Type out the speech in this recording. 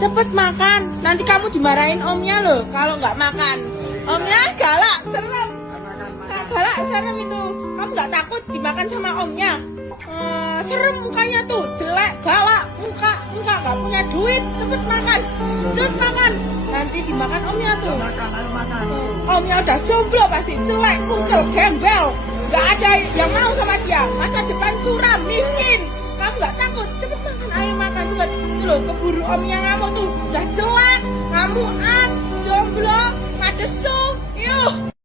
cepet makan. Nanti kamu dimarahin omnya loh kalau nggak makan. Omnya galak, serem. Galak, serem itu. Kamu nggak takut dimakan sama omnya? Serem mukanya tuh, jelek, galak, muka nggak punya duit. Cepet makan. Nanti dimakan omnya tuh. Omnya udah jomblo pasti, jelek, kucel, gembel. Nggak ada yang mau sama dia. Masa depan suram, miskin. Kamu nggak takut? Cepet makan, ayo makan cepet. Tuh loh, keburu omnya ngamuk tuh. Udah jelek, ngamuan, jomblo, madesu. Yuk.